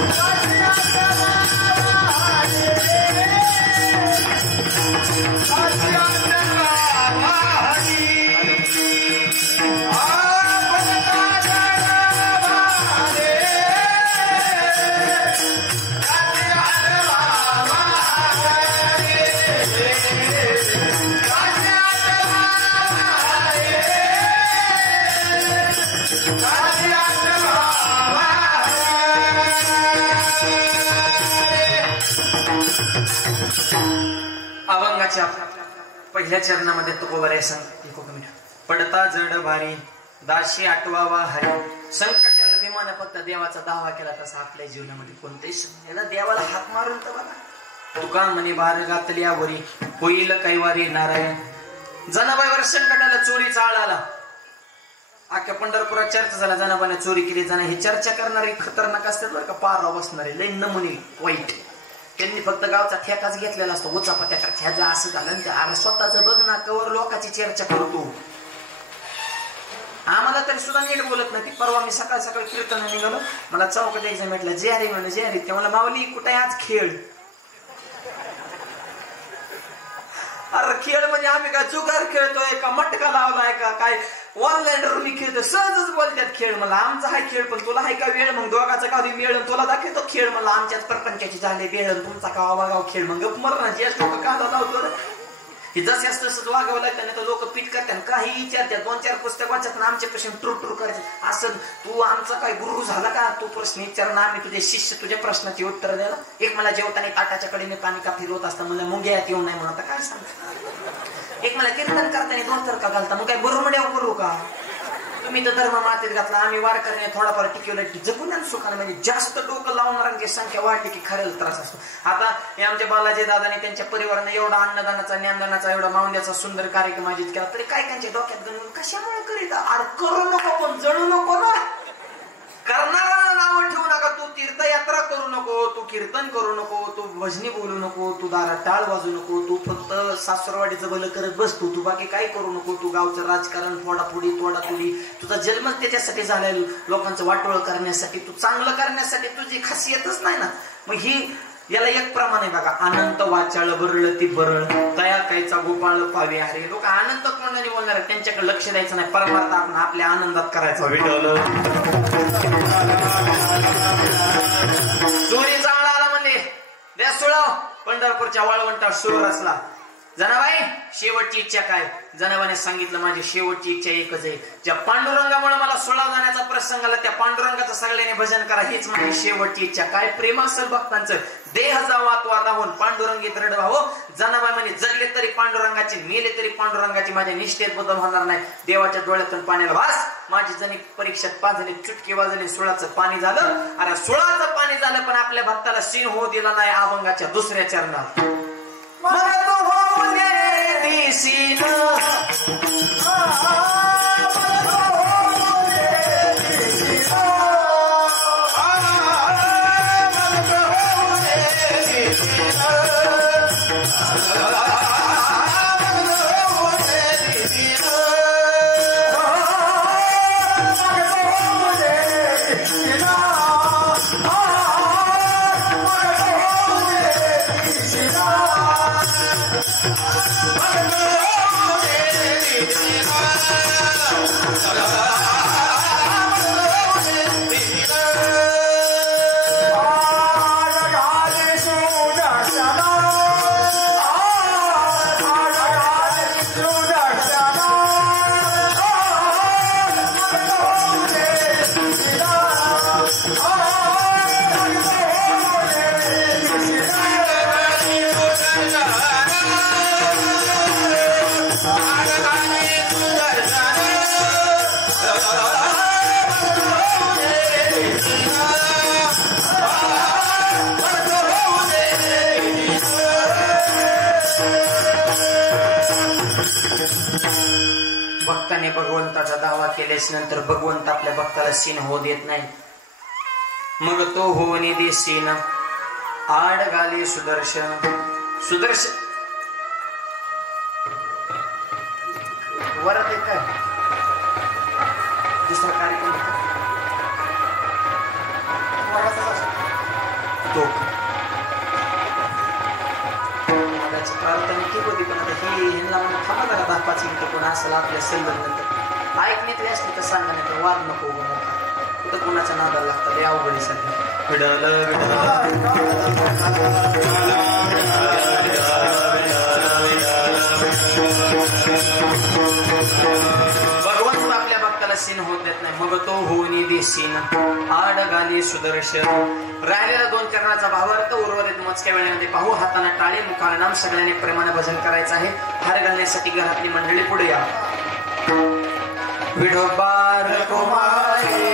Oh अभंगाच्या पहिल्या चरणामध्ये तुकोबरे सांग पडता जड भारी दाशी आठवावा हरी संकटाला भीमाने फक्त देवाचा दावा केला तसा आपल्या जीवनामध्ये कोणतेही याला देवाला हात मारून तर बघा तुका म्हणे भार घातल्या वरी होईल कैवारी नारायण जनाबाईवर संकटाला चोरीचा आळ आला अख्ख्या पंढरपुरात चर्चा झाला जनाबाईने चोरी केली जाणं हे चर्चा करणारे खतरनाक असतात बरं का पारा बसणारे लय नमुने वाईट त्यांनी फक्त गावचा ठेकाच घेतलेला असतो उचापत्या ह्याचा असं झालं अरे स्वतःच बघ ना कवर लोकांची चर्चा करतो आम्हाला तरी सुद्धा नीट बोलत नाही परवा मी सकाळ सकाळ कीर्तन निघालो मला चौकात एक्झाम भेटला जे हरी म्हणलं जे हरी ते मला मावली कुठे आज खेळ अरे खेळ म्हणजे आम्ही काय जुगार खेळतोय का मटका लावलाय का काय ऑनलाईन रुमी खेळतोय सहजच बोलतात खेळ मला आमचा हा खेळ पण तुला हाय का वेळ मग दोघाचा का वेळ तुला दाखवतो खेळ मला आमच्यात प्रपंचाची झाले वेळ तुमचा का वागाव खेळ मग मरण ज्येष्ठ लोक का लावतो की जसे तसंच वागावं लागतं नाही तर लोक पीठ करतात काही विचारतात 2-4 पुस्तक वाचतात आमच्या प्रश्न टूर करायचे असं तू आमचा काय गुरु झाला का तू प्रश्न विचार ना आम्ही तुझे शिष्य तुझ्या प्रश्नाची उत्तर द्यायला एक मला जेवताना ताटाच्या कडेने पाणी का फिरवत असता मला मुंग्यात येऊ नाही म्हणता काय सांग एक मला कीर्तन करताना 2 तर्का घालता मग काय बरोबर करू का तुम्ही तर धर्म मातेत घातला आम्ही वार करणे थोडाफार टिकवलं की जगून सुखाने म्हणजे जास्त डोकं लावणाऱ्यांची संख्या वाढली की खऱ्याला त्रास असतो आता हे आमच्या बालाजी दादाने त्यांच्या परिवाराने एवढा अन्नदानाचा ज्ञानदानाचा एवढा माऊंद्याचा सुंदर कार्यक्रम आयोजित केला तरी काय त्यांच्या डोक्यात गणून कशामुळे करीत अरे करू नको पण जळू नको ना करणाऱ्याला नाव ठेवू नका तू तीर्थयात्रा करू नको तू कीर्तन करू नको तू भजनी बोलू नको तू दारात टाळ वाजू नको तू फक्त सासरवाडीचं भलं करत बसतो तू बाकी काय करू नको तू गावचं राजकारण फोडाफोडी तोडाफोडी तुझा जन्मच त्याच्यासाठी झालाय लोकांचं वाटोळ करण्यासाठी तू चांगलं करण्यासाठी तुझी खासियतच नाही ना मग ही याला एक प्रमाणे बघा अनंत वाचाळ बरळ ती बरळ तया कायचा गोपाळ पावे अरे लोक आनंद कोणाने बोलणार त्यांच्याकडे लक्ष द्यायचं नाही परमार्थ आपण आपल्या आनंदात करायचा विडवलं चोरीचा आळ आला म्हणले द्या सोळाव पंढरपूरच्या वाळवंटात सुरू असला जनाबाई शेवटची इच्छा काय जनाबाईने सांगितलं माझी शेवटची इच्छा एकच आहे ज्या पांडुरंगामुळे मला सोळाव जाण्याचा प्रसंग आला त्या पांडुरंगाचं सगळ्यांनी भजन करा हीच माझी शेवटची इच्छा काय प्रेम असेल भक्तांचं देह जावा राहून पांडुरंगीत रडवा हो जनाबाई म्हणे जगले तरी पांडुरंगाचे मेले तरी पांडुरंगाची माझ्या निष्ठेत बदल होणार नाही देवाच्या डोळ्यातून पाण्याला वास माझी जणी परीक्षेत पास झाली चुटकी वाजली सोळाचं पाणी झालं अरे सोळाचं पाणी झालं पण आपल्या भक्ताला सीन होऊ दिला नाही अभंगाच्या दुसऱ्या चरणात भक्ताने भगवंताचा दावा केल्यास नंतर भगवंत आपल्या भक्ताला सीन होऊ देत नाही मग तो होऊन दे सीन आड घाले सुदर्शन सुदर्शन वरात काय दुसरा कार्यक्रम तो प्रार्थना ठीक होती पण आता ही ह्यांना म्हणून थांबा लागा 10-5 मिनिटं कोण असेल आपल्या नंतर ऐकण्यात असली तर सांगा नाही तर वाद नको कुठं कोणाच्या नादाला लागतात या अवघडी सध्या सीन होत देत नाही मग तो होऊनी देसीन आड गाली सुदर्शन राहिलेला 2 चरणाचा भावार्थ उर्वरित मोजक्या वेळेमध्ये पाहू. हाताने टाळी मुखाला नाम सगळ्यांनी प्रेमाने भजन करायचं आहे. हार घालण्यासाठी घरातली मंडळी पुढे या. विठोबार कुमारी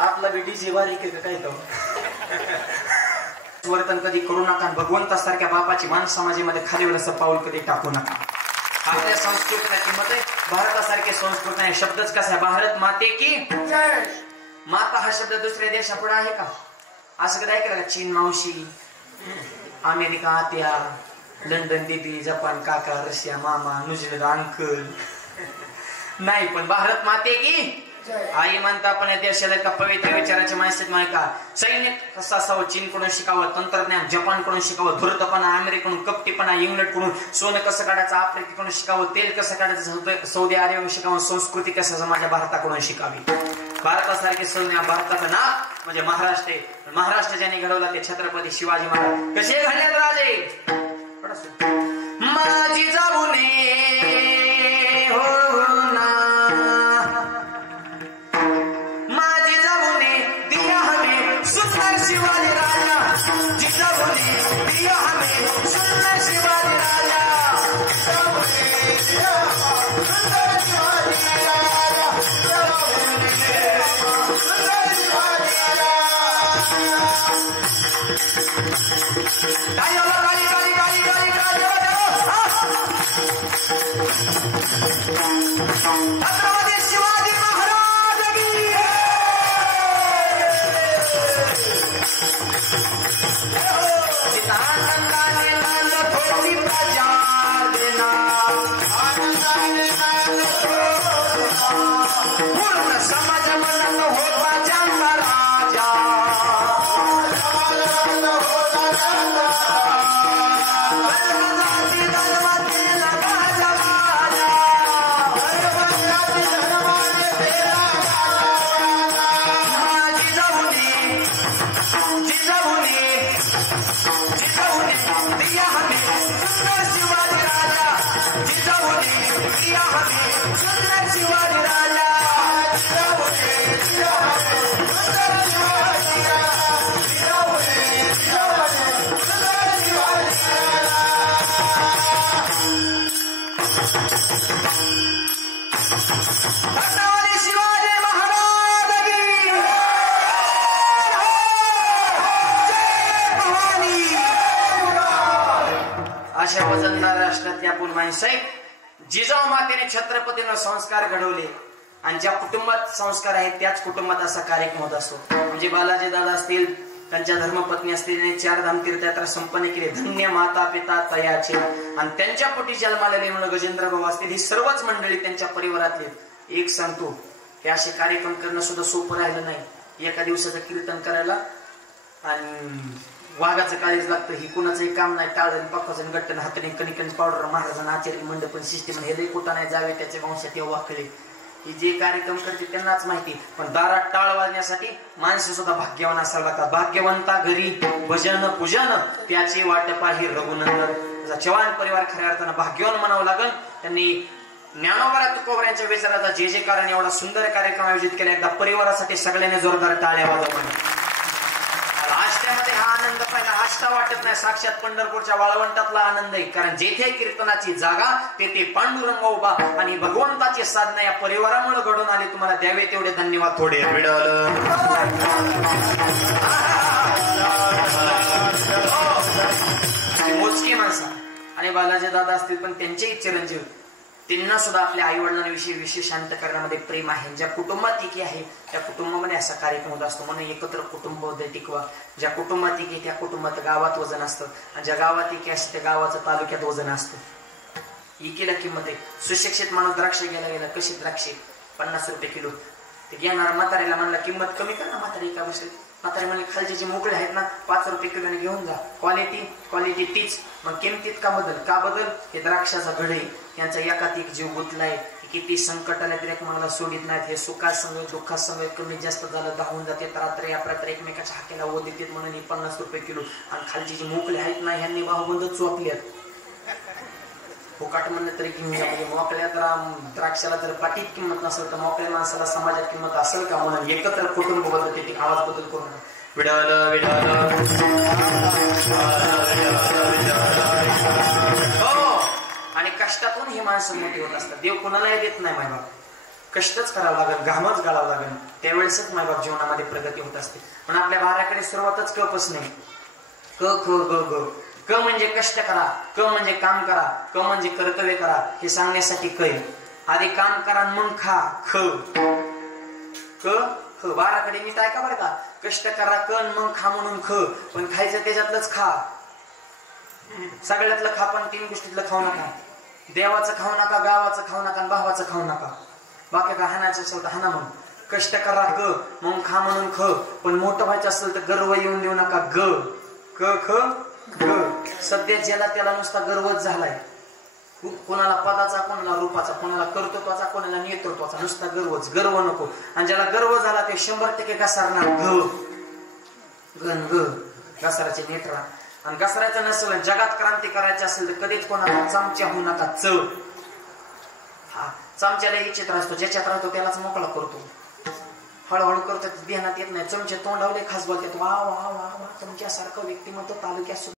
आपला बेटी जेवारी काय तो वर्तन कधी करू नका. भगवंतासारख्या बापाची मान समाजामध्ये खालीवर असं पाऊल कधी टाकू नका. आपल्या संस्कृतीला किंमत आहे. भारतासारखे संस्कृती आहे. शब्दच कसा आहे भारत माते की माता हा शब्द दुसऱ्या देशापुढे आहे का? असं कधी ऐकलं का? चीन मावशी, अमेरिका आत्या, लंडन दीदी, जपान काका, रशिया मामा, न्यूझीलंड अंकल नाही. पण भारत माते की आई म्हणता. पण या देशाला का पवित्र विचाराच्या माणसात माहिती का? सैनिक कसं असावं चीनकडून शिकावं, तंत्रज्ञान जपानकडून शिकावं, धूर्तपणा अमेरिकेकडून, कपटीपणा इंग्लंडकडून, सोनं कसं काढायचं आफ्रिकेकडून शिकावं, तेल कसं काढायचं सौदी अरेबियाकडून शिकावं, संस्कृती कसं माझ्या भारताकडून शिकावी. भारतासारखे सैन्य भारताचं नाव म्हणजे महाराष्ट्र आहे. महाराष्ट्र ज्याने घडवला ते छत्रपती शिवाजी महाराज. कसे घडले राजे? माझी जाऊने हो ना सुंदर शिवाजी राजा जिजाऊने दिया हमें सुंदर शिवाजी राजा. छत्रपती शिवाजी महाराज की पूर्ण समाज म्हणून होता चांगला राजा. दिया हमें सुंदर शिवाजी राजा जिजाऊने दिया हमें सुंदर शिवाजी राजा. छत्रपती शिवाजी महाराज की जय भवानी. अशा वजनदार राष्ट्रातल्या आपण माणसं जिजाऊ मातेने छत्रपतींना संस्कार घडवले आणि ज्या कुटुंबात संस्कार आहेत त्याच कुटुंबात असा कार्यक्रम होत असतो. म्हणजे बालाजी दादा असतील, त्यांच्या धर्मपत्नी असतील, 4 धाम तीर्थयात्रा संपन्न केले, धन्य माता पिता तयाचे, आणि त्यांच्या पोटी जन्माला आलेले म्हणून गजेंद्र भाऊ असतील, ही सर्वच मंडळी त्यांच्या परिवारातले. एक सांगतो की असे कार्यक्रम करणं सुद्धा सोपं राहिलं नाही. एका दिवसाचं कीर्तन करायला आणि वाघाचं काळीच लागतं, ही कुणाचंही काम नाही. टाळण पक्काचं गट्टन हाताने कणिकण पावडर महाराजांना आचार्य मंडपन सिस्टीम हे लई कुठं नाही जावे त्याच्या वंशात येऊ वाकले. ही जे कार्यक्रम करते त्यांनाच माहिती. पण दारात टाळ वाजण्यासाठी माणसं सुद्धा भाग्यवान असायला लागतात. भाग्यवंता घरी भजन पूजन त्याची वाट पाही रघुनंदन. चव्हाण परिवार खऱ्या अर्थानं भाग्यवान म्हणावं लागल. त्यांनी ज्ञानोबा तुकोबा यांच्या विचाराचा जे कारण एवढा सुंदर कार्यक्रम आयोजित केला. एकदा परिवारासाठी सगळ्यांनी जोरदार टाळ्या वाजवा. आष्ट्यामध्ये हा आनंद पाहिला आष्टा वाटत नाही, साक्षात पंढरपूरच्या वाळवंटातला आनंद आहे. कारण जेथे कीर्तनाची जागा तेथे पांडुरंग उभा आणि भगवंताची साधना या परिवारामुळे घडून आली. तुम्हाला द्यावे तेवढे धन्यवाद. थोडे मोजकी माणसं आणि बालाजी दादा असतील पण त्यांचेही चिरंजीव, त्यांना सुद्धा आपल्या आई वडिलांविषयी विशेष शांत करण्यामध्ये प्रेम आहे. ज्या कुटुंबात एकी आहे त्या कुटुंबामध्ये असा कार्यक्रम होत असतो. म्हणून एकत्र कुटुंब टिकवा. ज्या कुटुंबात एकी त्या कुटुंबात गावात वजन असतं आणि ज्या गावात एकी असते त्या गावाचं तालुक्यात वजन असतं. एकीला किंमत आहे. सुशिक्षित माणूस द्राक्ष घ्यायला गेला, कशी द्राक्षे 50 रुपये किलो. ते घेणारा म्हातारीला म्हणला किंमत कमी कर ना म्हातारी का बसेल. म्हातारी म्हणले खालचे जे मोकळे आहेत ना 5 रुपये किलोने घेऊन जा. क्वालिटी तीच, मग किमतीत का बदल. हे द्राक्षाचा घड आहे, यांचा एकात एक जीव गुंतलाय. किती संकट आले तरी एकमेकाला सोडित नाहीत. हे सुखात संग दुःखात संग कमी जास्त झालं धावून जाते. रात्र अपरात्र एकमेकाच्या हाकेला ओ देतात म्हणून 50 रुपये किलो. आणि खालचे जे मोकळे आहेत ना ह्यांनी बाहुबंद चोपल्यात. फुकाट म्हणलं तरी किंमत म्हणजे मोकळ्या द्राक्षाला जर पाठीत किंमत नसेल तर मोकळ्या माणसाला समाजात किंमत असेल का. म्हणून एकत्र कुटुंब बदलते आवाज बदल करून आणि कष्टातून ही माणसं मोठी होत असतात. देव कोणालाही देत नाही मायबाप. कष्टच करावं लागेल, घामच घालावं लागेल, त्यावेळेसच मायबाप जीवनामध्ये प्रगती होत असते. पण आपल्या भाराकडे सुरुवातच कपच नाही. क म्हणजे कष्ट करा, क म्हणजे काम करा, क म्हणजे कर्तव्य करा. हे सांगण्यासाठी कै आधी काम करा मग खा. ख बाराकडे नीट ऐका बरं का. कष्ट करा कण मग खा म्हणून ख. पण खायचं त्याच्यातलंच खा. सगळ्यातलं खा पण 3 गोष्टीतलं खाऊ नका. देवाचं खाऊ नका, गावाचं खाऊ नका, भावाचं खाऊ नका. बाकी का हाणायचं असेल तर हाना म्हणून. कष्ट करा ग मग खा म्हणून ख. पण मोठं व्हायचं असेल तर गर्व येऊन देऊ नका. ग सध्या ज्याला त्याला नुसता गर्वच झालाय. कोणाला पदाचा, कोणाला रूपाचा, कोणाला कर्तृत्वाचा, कोणाला नेतृत्वाचा, नुसता गर्व नको. आणि ज्याला गर्व झाला ते 100% घसारणार. घसाराचे नेटरा. आणि घसारायचं नसेल जगात क्रांती करायची असेल तर कधीच कोणाला चमच्या होऊ नका. चमच्याला एक चित्र असतो, ज्याच्यात राहतो त्यालाच मोकळा करतो. हळूहळू करतात ध्यानात येत नाही. चमचे तोंडावले खास बोलतात. वा वा वा वा तुमच्यासारखं व्यक्तिमत्व तालुक्यात